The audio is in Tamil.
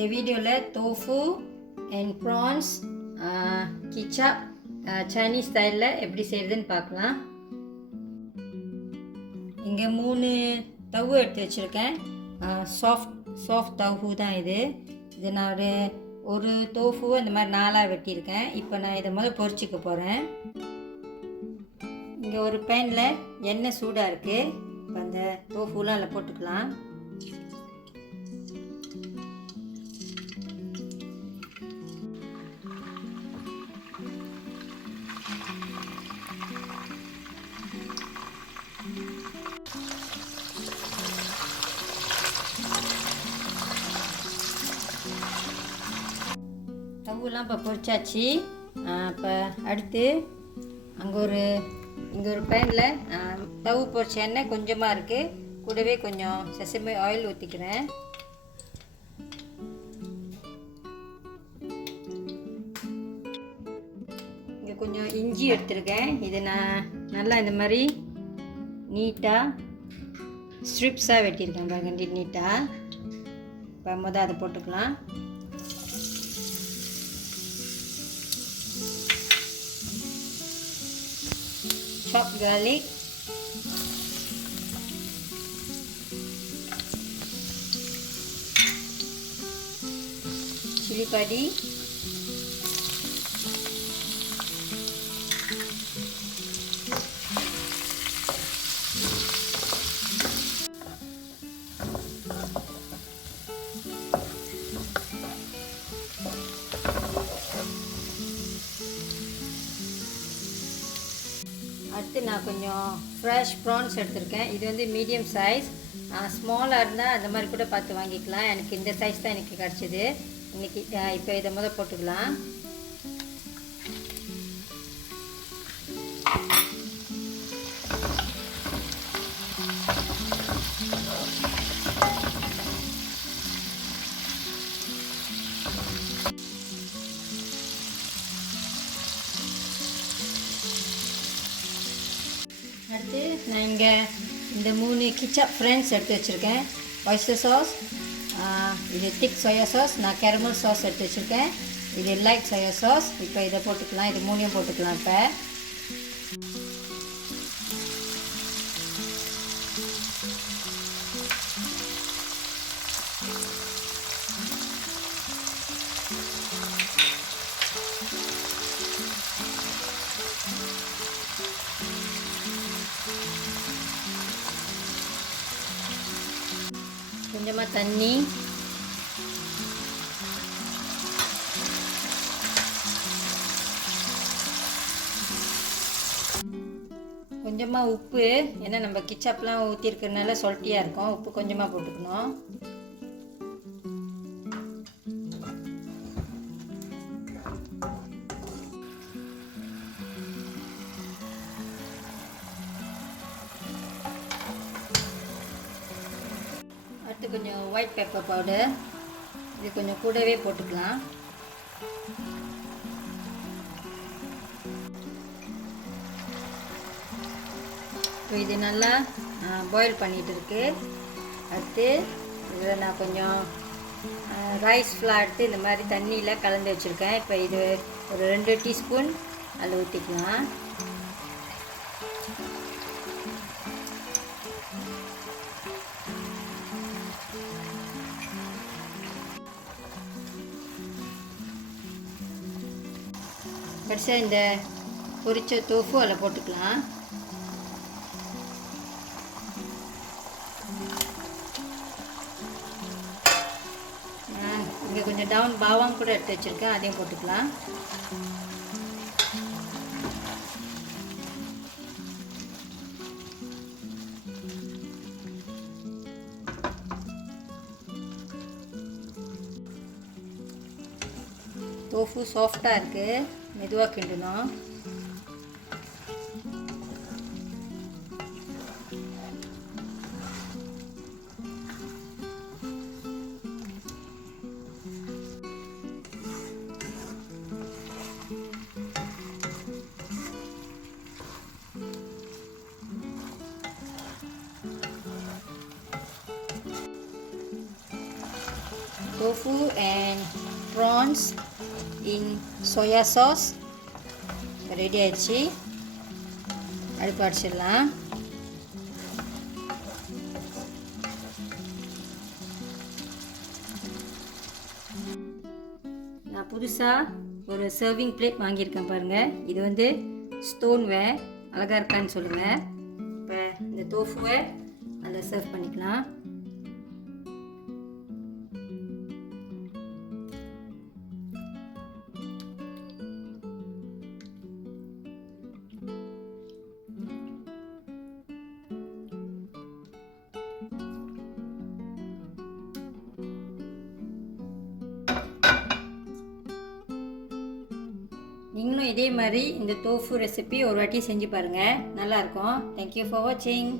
இந்த வீடியோவில் tofu and prawns ketchup Chinese ஸ்டைலில் எப்படி செய்கிறதுன்னு பார்க்கலாம். இங்கே 3 தவு எடுத்து வச்சுருக்கேன். சாஃப்ட் தவு தான் இது. நான் ஒரு தோஃபு அந்த மாதிரி 4ஆக வெட்டியிருக்கேன். இப்போ நான் இதை பொரிச்சிக்க போகிறேன். இங்கே ஒரு பேனில் எண்ணெய் சூடாக இருக்குது. இப்போ அந்த தோஃபுலாம் அதில் போட்டுக்கலாம். தவுலாம் இப்போ பொரிச்சாச்சு. இப்போ அடுத்து இங்கே ஒரு பேனில் தவு பொரிச்ச எண்ணெய் கொஞ்சமாக இருக்குது. கூடவே கொஞ்சம் செசமி ஆயில் ஊற்றிக்கிறேன். இங்கே கொஞ்சம் இஞ்சி எடுத்துருக்கேன். இது நான் நல்லா இந்த மாதிரி நீட்டாக ஸ்ட்ரிப்ஸாக வெட்டியிருக்கேன் பாருங்க, நீட்டாக. இப்போ அதை போட்டுக்கலாம். chopped garlic, chili padi, அடுத்து நான் கொஞ்சம் ஃப்ரெஷ் ப்ரான்ஸ் எடுத்திருக்கேன். இது மீடியம் சைஸ். ஸ்மாலாக இருந்தால் அந்த மாதிரி கூட பார்த்து வாங்கிக்கலாம். எனக்கு இந்த சைஸ் தான் எனக்கு கிடச்சிது இன்றைக்கி. இப்போ இதை போட்டுக்கலாம். அடுத்து நான் இங்கே இந்த 3 கிச்சாப் ஃப்ரெண்ட்ஸ் எடுத்து வச்சுருக்கேன். ஒய்ஸ்டர் சாஸ், இது திக் சோயா சாஸ், நான் கேரமல் சாஸ் எடுத்து வச்சுருக்கேன். இது லைட் சோயா சாஸ். இப்போ இதை போட்டுக்கலாம். இது 3 போட்டுக்கலாம். இப்போ கொஞ்சமாக தண்ணி, கொஞ்சமாக உப்பு. ஏன்னா நம்ம கிச்சாப்லாம் ஊற்றிருக்கிறதுனால சொல்ட்டியாக இருக்கும். உப்பு கொஞ்சமாக போட்டுக்கணும். அடுத்து கொஞ்சம் ஒயிட் பெப்பர் பவுடர், இது கொஞ்சம் கூடவே போட்டுக்கலாம். இப்போ இது நல்லா பாயில் பண்ணிகிட்டு இருக்கு. அடுத்து இதில் நான் கொஞ்சம் ரைஸ் ஃப்ளார் எடுத்து இந்த மாதிரி தண்ணியில் கலந்து வச்சுருக்கேன். இப்போ இது ஒரு 2 டீஸ்பூன் அதில் ஊற்றிக்கலாம். கடைசியாக இந்த பொரிச்ச தோஃபு அதில் போட்டுக்கலாம். இங்கே கொஞ்சம் பாவாங் கூட எடுத்து வச்சுருக்கேன், அதையும் போட்டுக்கலாம். தோஃபு சாஃப்டாக இருக்குது, மெதுவாக கிண்டணும். tofu and prawns in soya sauce ready ஆயிடுச்சு. அடுப்பு அடிச்சிடலாம். நான் புதுசாக ஒரு சர்விங் பிளேட் வாங்கியிருக்கேன் பாருங்கள். இது வந்து ஸ்டோன்வேர், அழகாக இருக்கான்னு சொல்லுங்கள். இப்போ இந்த தோஃபுவை அதில் சர்வ் பண்ணிக்கலாம். நீங்களும் இதே மாதிரி இந்த தோஃபு ரெசிபி ஒரு வாட்டி செஞ்சு பாருங்கள், நல்லாயிருக்கும். தேங்க்யூ ஃபார் வாட்சிங்.